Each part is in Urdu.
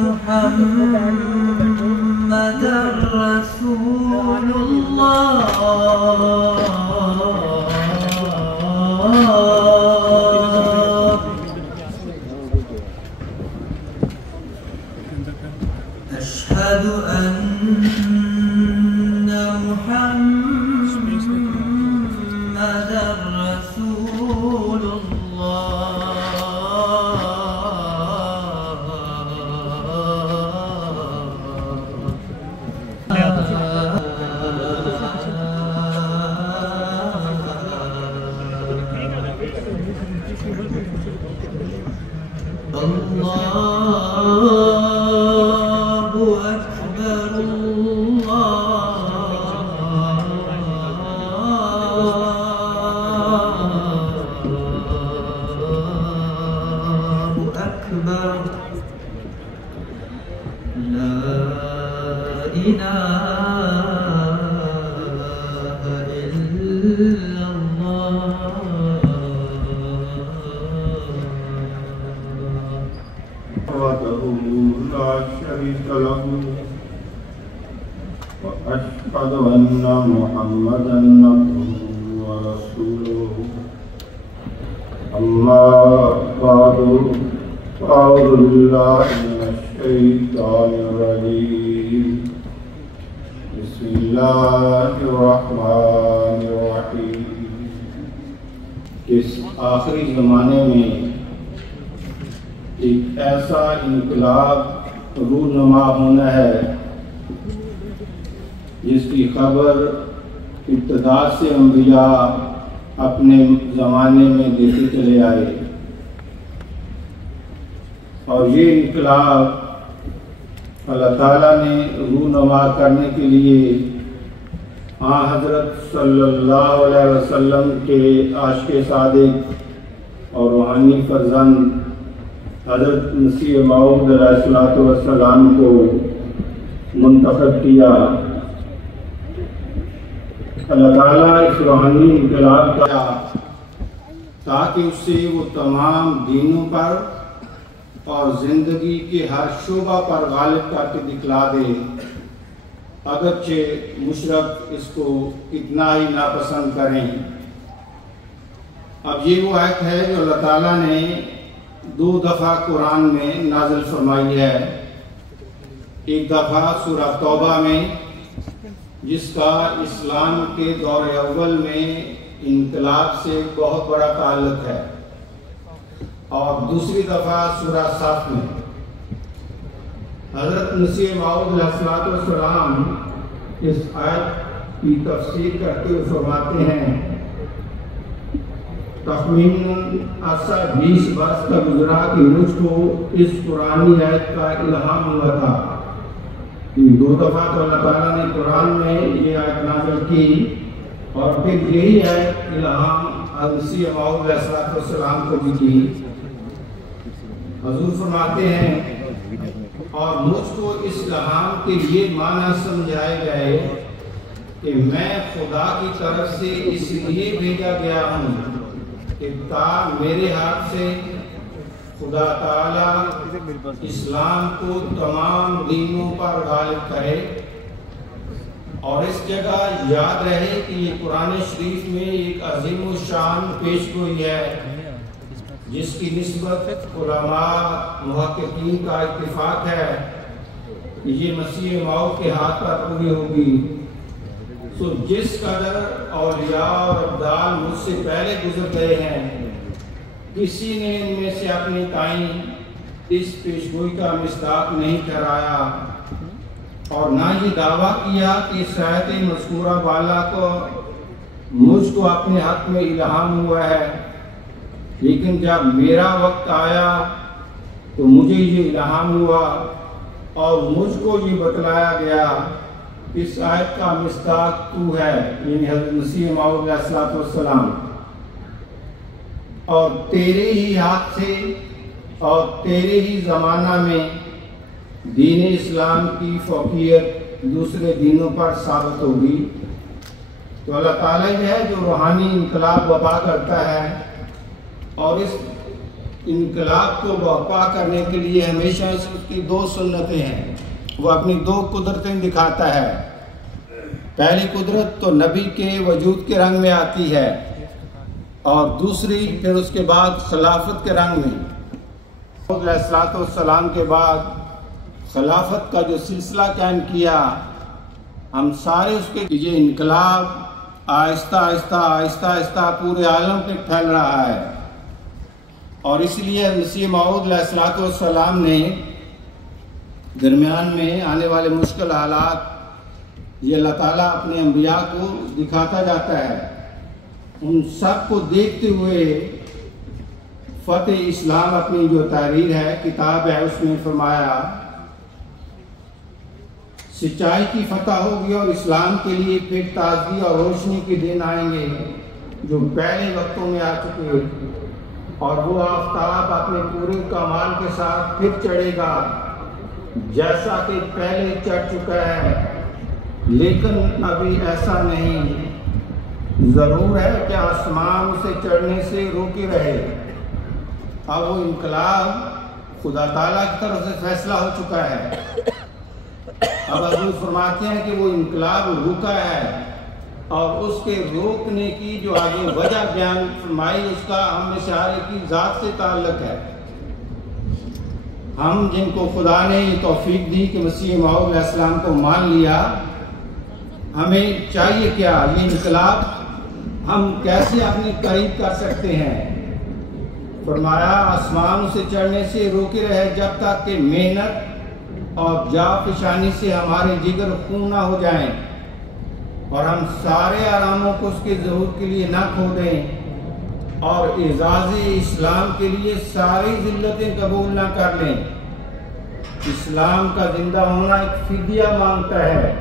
محمدًا رسول الله أشهد أن محمدًا رسول الله وأشهد أن محمدًا عبده ورسوله أما بعد أعوذ بالله من الشيطان الرجيم بسم الله الرحمن الرحيم اس آخری زمانے میں ایک ایسا انقلاب رونما ہونا ہے جس کی خبر ابتدا سے انبیاء اپنے زمانے میں دیتے چلے آئے، اور یہ انقلاب اللہ تعالیٰ نے رونما کرنے کے لیے حضرت صلی اللہ علیہ وسلم کے عاشق صادق اور روحانی فرزند حضرت مسیح موعود علیہ السلام کو منتخب کیا۔ اللہ تعالیٰ اس روحانی انقلاب کا تاکہ اس سے وہ تمام دینوں پر اور زندگی کے ہر شعبہ پر غالب کر کے دکھلا دے، اگرچہ مشرک اس کو اتنا ہی ناپسند کریں۔ اب یہ وہ آیت ہے جو اللہ تعالیٰ نے 2 دفعہ قرآن میں نازل فرمائی ہے۔ ایک دفعہ سورہ توبہ میں، جس کا اسلام کے دور اول میں انقلاب سے بہت بڑا تعلق ہے، اور دوسری دفعہ سورہ صف میں۔ حضرت مسیح موعود علیہ السلام اس آیت کی تفسیر کرتے ہوئے فرماتے ہیں تخمیناً عرصہ 20 برس کا گزرا کہ مجھ کو اس قرآنی آیت کا الہام ہوا تھا۔ 2 دفعہ تو اللہ تعالیٰ نے قرآن میں یہ آیت نازل کی، اور پھر یہی آیت الہام مسیح موعود علیہ السلام کو بھی کی۔ حضور فرماتے ہیں اور مجھ کو اس الہام کے یہ معنی سمجھائے گئے کہ میں خدا کی طرف سے اس لیے بھیجا گیا ہوں کہ میرے ہاتھ سے خدا تعالیٰ اسلام کو تمام دینوں پر غالب کرے۔ اور اس جگہ یاد رہے کہ یہ قرآن شریف میں ایک عظیم الشان پیش گوئی ہے جس کی نسبت علماء محققین کا اتفاق ہے کہ یہ مسیح موعود کے ہاتھ پر پوری ہوگی۔ سو جس قدر اولیاء اور ابدال مجھ سے پہلے گزر گئے ہیں، کسی نے ان میں سے اپنی تائیں اس پیشگوئی کا مصداق نہیں ٹھہرایا، اور نہ یہ دعویٰ کیا کہ اس آیت مذکورہ والا کو مجھ کو اپنے حق میں الہام ہوا ہے، لیکن جب میرا وقت آیا تو مجھے یہ الہام ہوا اور مجھ کو یہ بتلایا گیا اس آیت کا مصداق تو ہے، یعنی حضرت مسیح موعود علیہ السلام، اور تیرے ہی ہاتھ سے اور تیرے ہی زمانہ میں دین اسلام کی فوقیت دوسرے دینوں پر ثابت ہوگی۔ تو اللہ تعالیٰ یہ ہے جو روحانی انقلاب وبا کرتا ہے، اور اس انقلاب کو برپا کرنے کے لیے ہمیشہ اس کی دو سنتیں ہیں، وہ اپنی دو قدرتیں دکھاتا ہے۔ پہلی قدرت تو نبی کے وجود کے رنگ میں آتی ہے، اور دوسری پھر اس کے بعد خلافت کے رنگ میں۔ علیہ الصلوۃ والسلام کے بعد خلافت کا جو سلسلہ قائم کیا، ہم سارے اس کے یہ انقلاب آہستہ آہستہ آہستہ آہستہ پورے عالم پہ پھیل رہا ہے، اور اس لیے مسیح موعود علیہ الصلوۃ والسلام نے درمیان میں آنے والے مشکل حالات یہ اللہ تعالیٰ اپنے انبیاء کو دکھاتا جاتا ہے۔ ان سب کو دیکھتے ہوئے فتح اسلام اپنی جو تحریر ہے، کتاب ہے، اس میں فرمایا سچائی کی فتح ہوگی اور اسلام کے لیے پھر تازگی اور روشنی کے دن آئیں گے جو پہلے وقتوں میں آ چکے، اور وہ آفتاب اپنے پورے کمال کے ساتھ پھر چڑھے گا جیسا کہ پہلے چڑھ چکا ہے، لیکن ابھی ایسا نہیں، ضرور ہے کہ آسمان اسے چڑھنے سے روکے رہے۔ اب وہ انقلاب خدا تعالیٰ کی طرف سے فیصلہ ہو چکا ہے۔ اب حضور فرماتے ہیں کہ وہ انقلاب رکا ہے، اور اس کے روکنے کی جو آگے وجہ بیان فرمائی، اس کا ہم اشارے کی ذات سے تعلق ہے۔ ہم جن کو خدا نے یہ توفیق دی کہ مسیح موعود علیہ السلام کو مان لیا، ہمیں چاہیے کیا؟ یہ انقلاب ہم کیسے اپنے قریب کر سکتے ہیں؟ فرمایا آسمان سے چڑھنے سے روکے رہے جب تک کہ محنت اور جافشانی سے ہمارے جگر خون نہ ہو جائیں، اور ہم سارے آراموں کو اس کے ضرورت کے لیے نہ کھو دیں، اور اعزاز اسلام کے لیے ساری ذلتیں قبول نہ کر لیں۔ اسلام کا زندہ ہونا ایک فدیہ مانگتا ہے۔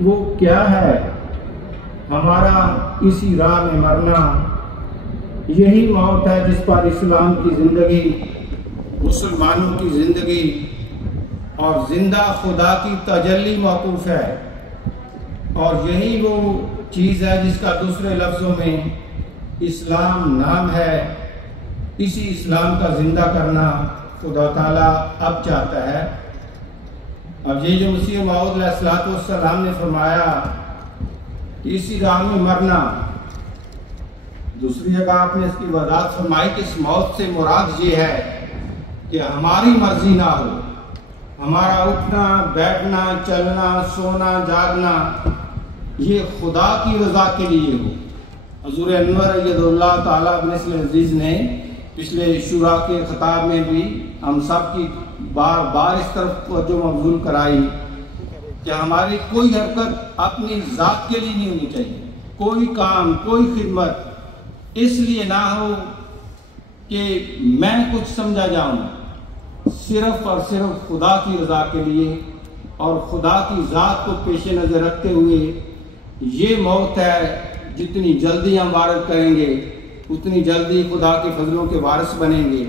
وہ کیا ہے؟ ہمارا اسی راہ میں مرنا۔ یہی موت ہے جس پر اسلام کی زندگی، مسلمانوں کی زندگی اور زندہ خدا کی تجلی موقوف ہے، اور یہی وہ چیز ہے جس کا دوسرے لفظوں میں اسلام نام ہے۔ اسی اسلام کا زندہ کرنا خدا تعالیٰ اب چاہتا ہے۔ اب یہ جو مسیح موعود علیہ الصلوۃ والسلام نے فرمایا کہ اسی راہ میں مرنا، دوسری جگہ آپ نے اس کی وضاحت فرمائی کہ اس موت سے مراد یہ ہے کہ ہماری مرضی نہ ہو، ہمارا اٹھنا بیٹھنا چلنا سونا جاگنا یہ خدا کی رضا کے لیے ہو۔ حضور انور اید اللہ تعالیٰ بن نصر عزیز نے پچھلے شورا کے خطاب میں بھی ہم سب کی بار بار اس طرف توجہ مبذول کرائی کہ ہماری کوئی حرکت اپنی ذات کے لیے نہیں ہونی چاہیے، کوئی کام کوئی خدمت اس لیے نہ ہو کہ میں کچھ سمجھا جاؤں، صرف اور صرف خدا کی رضا کے لیے اور خدا کی ذات کو پیش نظر رکھتے ہوئے۔ یہ موت ہے، جتنی جلدی ہم وارث کریں گے اتنی جلدی خدا کے فضلوں کے وارث بنیں گے۔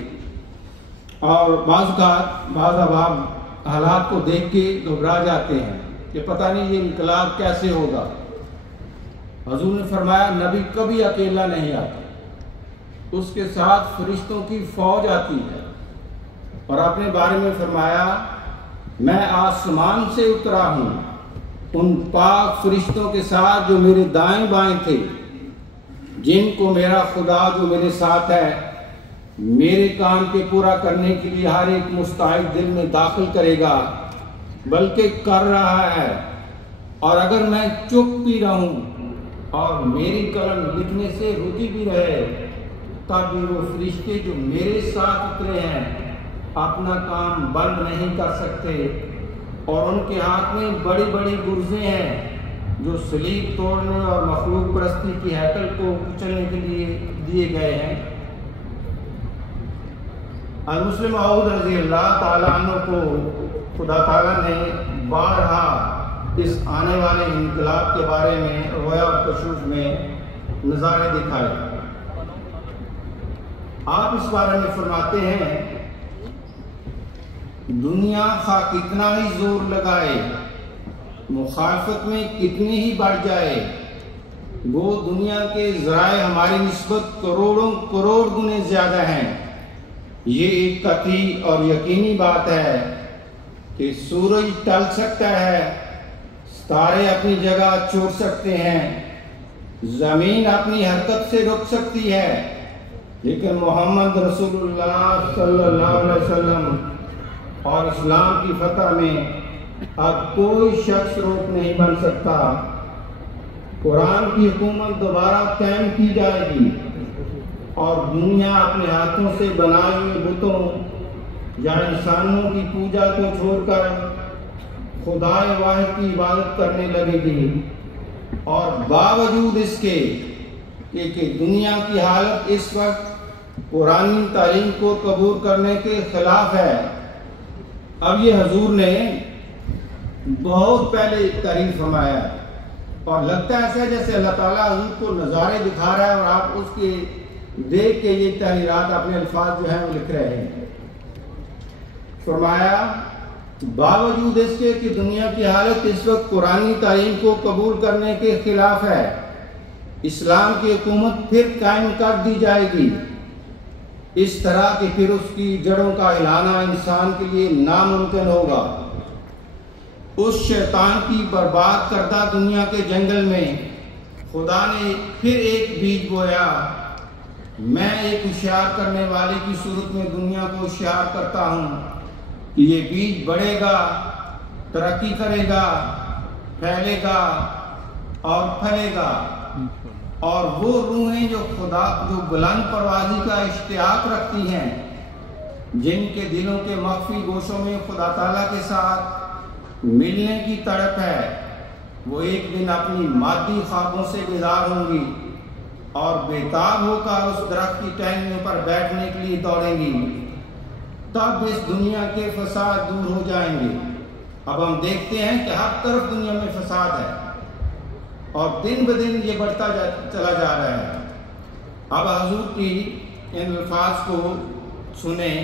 اور بعض احباب حالات کو دیکھ کے گھبرا جاتے ہیں کہ پتہ نہیں یہ انقلاب کیسے ہوگا۔ حضور نے فرمایا نبی کبھی اکیلا نہیں آتا، اس کے ساتھ فرشتوں کی فوج آتی ہے، اور اپنے بارے میں فرمایا میں آسمان سے اترا ہوں ان پاک فرشتوں کے ساتھ جو میرے دائیں بائیں تھے، جن کو میرا خدا جو میرے ساتھ ہے میرے کام کے پورا کرنے کے لیے ہر ایک مستعد دل میں داخل کرے گا، بلکہ کر رہا ہے۔ اور اگر میں چپ بھی رہوں اور میری قلم لکھنے سے رکی بھی رہے، تب بھی وہ فرشتے جو میرے ساتھ اترے ہیں اپنا کام بند نہیں کر سکتے، اور ان کے ہاتھ میں بڑی بڑی گرزیں ہیں جو صلیب توڑنے اور مخلوق پرستی کی ہیکل کو کچلنے کے لیے دیے گئے ہیں۔ مسلم موعود رضی اللہ تعالیٰ عنہ کو خدا تعالیٰ نے بارہا اس آنے والے انقلاب کے بارے میں رویا اور کشوف میں نظارے دکھائے۔ آپ اس بارے میں فرماتے ہیں دنیا خواہ کتنا ہی زور لگائے، مخالفت میں کتنی ہی بڑھ جائے، وہ دنیا کے ذرائع ہماری نسبت کروڑوں کروڑ گنے زیادہ ہیں، یہ ایک قطعی اور یقینی بات ہے کہ سورج ٹل سکتا ہے، ستارے اپنی جگہ چھوڑ سکتے ہیں، زمین اپنی حرکت سے رک سکتی ہے، لیکن محمد رسول اللہ صلی اللہ علیہ وسلم اور اسلام کی فتح میں اب کوئی شخص روک نہیں بن سکتا۔ قرآن کی حکومت دوبارہ قائم کی جائے گی اور دنیا اپنے ہاتھوں سے بنائے ہوئے بتوں یا انسانوں کی پوجا کو چھوڑ کر خدائے واحد کی عبادت کرنے لگے گی، اور باوجود اس کے کہ دنیا کی حالت اس وقت قرآن تعلیم کو قبول کرنے کے خلاف ہے۔ اب یہ حضور نے بہت پہلے تعریف فرمایا ہے، اور لگتا ہے ایسا جیسے اللہ تعالیٰ حضور کو نظارے دکھا رہا ہے اور آپ اس کے دیکھ کے یہ تحریرات اپنے الفاظ جو ہیں وہ لکھ رہے ہیں۔ فرمایا باوجود اس کے کہ دنیا کی حالت اس وقت قرآنی تعلیم کو قبول کرنے کے خلاف ہے، اسلام کی حکومت پھر قائم کر دی جائے گی، اس طرح کہ پھر اس کی جڑوں کا ہلانا انسان کے لیے ناممکن ہوگا۔ اس شیطان کی برباد کردہ دنیا کے جنگل میں خدا نے پھر ایک بیج بویا۔ میں ایک ہوشیار کرنے والے کی صورت میں دنیا کو ہوشیار کرتا ہوں کہ یہ بیج بڑھے گا، ترقی کرے گا، پھیلے گا اور پھلے گا، اور وہ روحیں جو بلند پروازی کا اشتیاق رکھتی ہیں، جن کے دلوں کے مخفی گوشوں میں خدا تعالیٰ کے ساتھ ملنے کی تڑپ ہے، وہ ایک دن اپنی مادی خوابوں سے بیدار ہوں گی اور بےتاب ہو کر اس درخت کی ٹہنیوں پر بیٹھنے کے لیے دوڑیں گی۔ تب اس دنیا کے فساد دور ہو جائیں گے۔ اب ہم دیکھتے ہیں کہ ہر طرف دنیا میں فساد ہے اور دن بدن یہ بڑھتا چلا جا رہا ہے۔ اب حضور کی ان الفاظ کو سنیں۔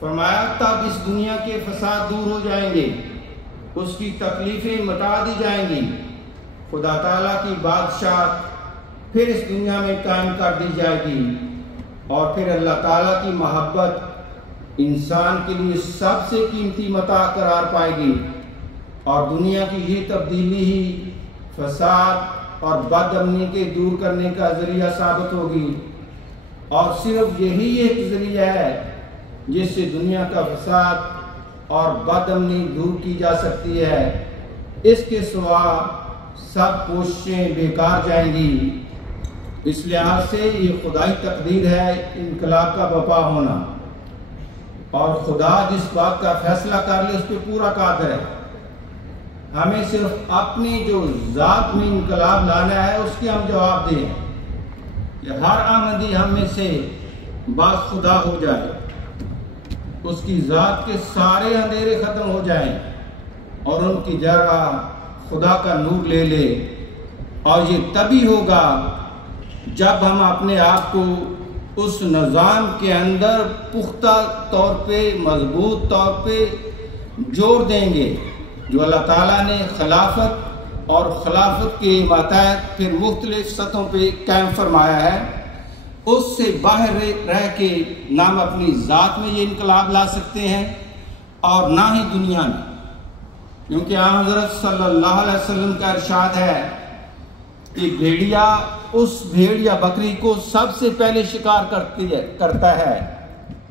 فرمایا تب اس دنیا کے فساد دور ہو جائیں گے، اس کی تکلیفیں مٹا دی جائیں گی، خدا تعالیٰ کی بادشاہت پھر اس دنیا میں قائم کر دی جائے گی، اور پھر اللہ تعالیٰ کی محبت انسان کے لیے سب سے قیمتی متاع قرار پائے گی، اور دنیا کی یہ تبدیلی ہی فساد اور بد امنی کے دور کرنے کا ذریعہ ثابت ہوگی، اور صرف یہی ایک ذریعہ ہے جس سے دنیا کا فساد اور بد امنی دور کی جا سکتی ہے۔ اس کے سوا سب کوششیں بیکار جائیں گی۔ اس لحاظ سے یہ خدائی تقدیر ہے انقلاب کا برپا ہونا، اور خدا جس بات کا فیصلہ کر لے اس پہ پورا قادر ہے۔ ہمیں صرف اپنی جو ذات میں انقلاب لانا ہے اس کے ہم جواب دیں کہ ہر آمدی ہم میں سے باز خدا ہو جائے، اس کی ذات کے سارے اندھیرے ختم ہو جائیں اور ان کی جگہ خدا کا نور لے لے، اور یہ تبھی ہوگا جب ہم اپنے آپ کو اس نظام کے اندر پختہ طور پہ مضبوط طور پہ جوڑ دیں گے جو اللہ تعالیٰ نے خلافت اور خلافت کے ماتحت پھر مختلف سطحوں پہ قائم فرمایا ہے۔ اس سے باہر رہ کے نہ ہم اپنی ذات میں یہ انقلاب لا سکتے ہیں اور نہ ہی دنیا میں، کیونکہ حضرت صلی اللہ علیہ وسلم کا ارشاد ہے کہ بھیڑیا اس بھیڑ یا بکری کو سب سے پہلے شکار کرتا ہے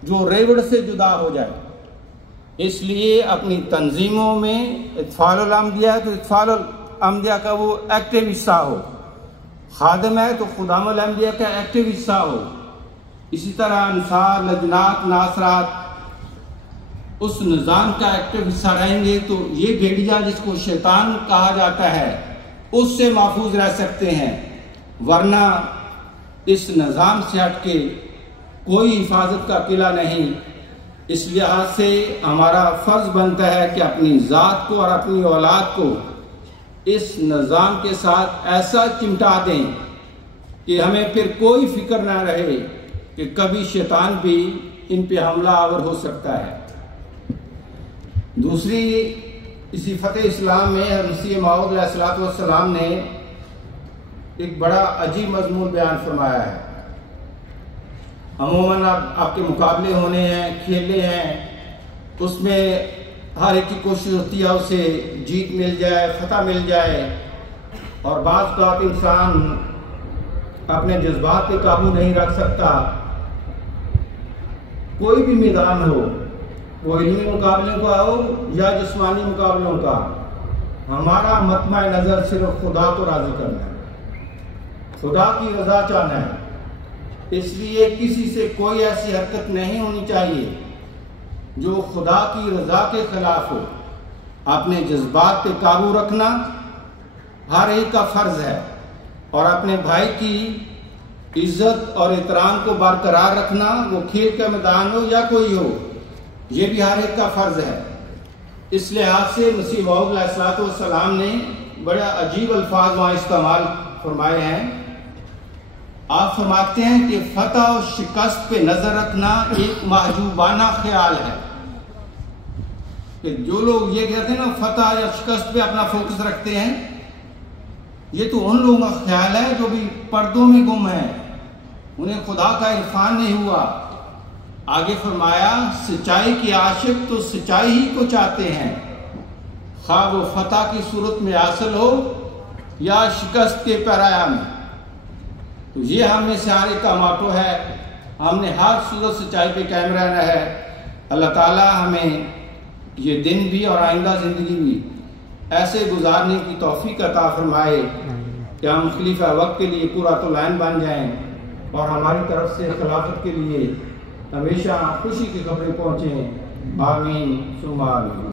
جو ریوڑ سے جدا ہو جائے۔ اس لیے اپنی تنظیموں میں اطفال الانبیاء تو اطفال الانبیاء کا وہ ایکٹیو حصہ ہو، خادم ہے تو خدام الانبیاء کا ایکٹیو حصہ ہو، اسی طرح انصار، لجنات، ناصرات اس نظام کا ایکٹیو حصہ رہیں گے تو یہ بھیڑیا جس کو شیطان کہا جاتا ہے اس سے محفوظ رہ سکتے ہیں، ورنہ اس نظام سے ہٹ کے کوئی حفاظت کا قلعہ نہیں۔ اس لحاظ سے ہمارا فرض بنتا ہے کہ اپنی ذات کو اور اپنی اولاد کو اس نظام کے ساتھ ایسا چمٹا دیں کہ ہمیں پھر کوئی فکر نہ رہے کہ کبھی شیطان بھی ان پہ حملہ آور ہو سکتا ہے۔ دوسری اسی فتح اسلام میں مسیح موعود علیہ السلام نے ایک بڑا عجیب مضمون بیان فرمایا ہے۔ عموماً آپ کے مقابلے ہونے ہیں، کھیلے ہیں، اس میں ہر ایک کی کوشش ہوتی ہے اسے جیت مل جائے، فتح مل جائے، اور بعض اوقات انسان اپنے جذبات پہ قابو نہیں رکھ سکتا۔ کوئی بھی میدان ہو، وہ علمی مقابلوں کا ہو یا جسمانی مقابلوں کا، ہمارا مطمع نظر صرف خدا کو راضی کرنا ہے، خدا کی رضا چاہنا ہے۔ اس لیے کسی سے کوئی ایسی حرکت نہیں ہونی چاہیے جو خدا کی رضا کے خلاف ہو۔ اپنے جذبات پہ قابو رکھنا ہر ایک کا فرض ہے، اور اپنے بھائی کی عزت اور احترام کو برقرار رکھنا، وہ کھیل کا میدان ہو یا کوئی ہو، یہ بھی ہر ایک کا فرض ہے۔ اس لحاظ سے مسیح موعود علیہ السلام نے بڑا عجیب الفاظ وہاں استعمال فرمائے ہیں۔ آپ فرماتے ہیں کہ فتح و شکست پہ نظر رکھنا ایک محجوبانہ خیال ہے، کہ جو لوگ یہ کہتے ہیں نا فتح یا شکست پہ اپنا فوکس رکھتے ہیں، یہ تو ان لوگوں کا خیال ہے جو بھی پردوں میں گم ہیں، انہیں خدا کا عرفان نہیں ہوا۔ آگے فرمایا سچائی کے عاشق تو سچائی ہی کو چاہتے ہیں، خواہ وہ فتح کی صورت میں حاصل ہو یا شکست کے پیرایا میں۔ تو یہ ہم میں سے ہر ایک کا موٹو ہے، ہم نے ہر صورت سچائی پہ قائم رہنا ہے۔ اللہ تعالیٰ ہمیں یہ دن بھی اور آئندہ زندگی بھی ایسے گزارنے کی توفیق عطا فرمائے کہ ہم خلیفہ وقت کے لیے پورا تو لائن بن جائیں، اور ہماری طرف سے خلافت کے لیے ہمیشہ خوشی کی خبریں پہنچیں۔ آمین ثم آمین۔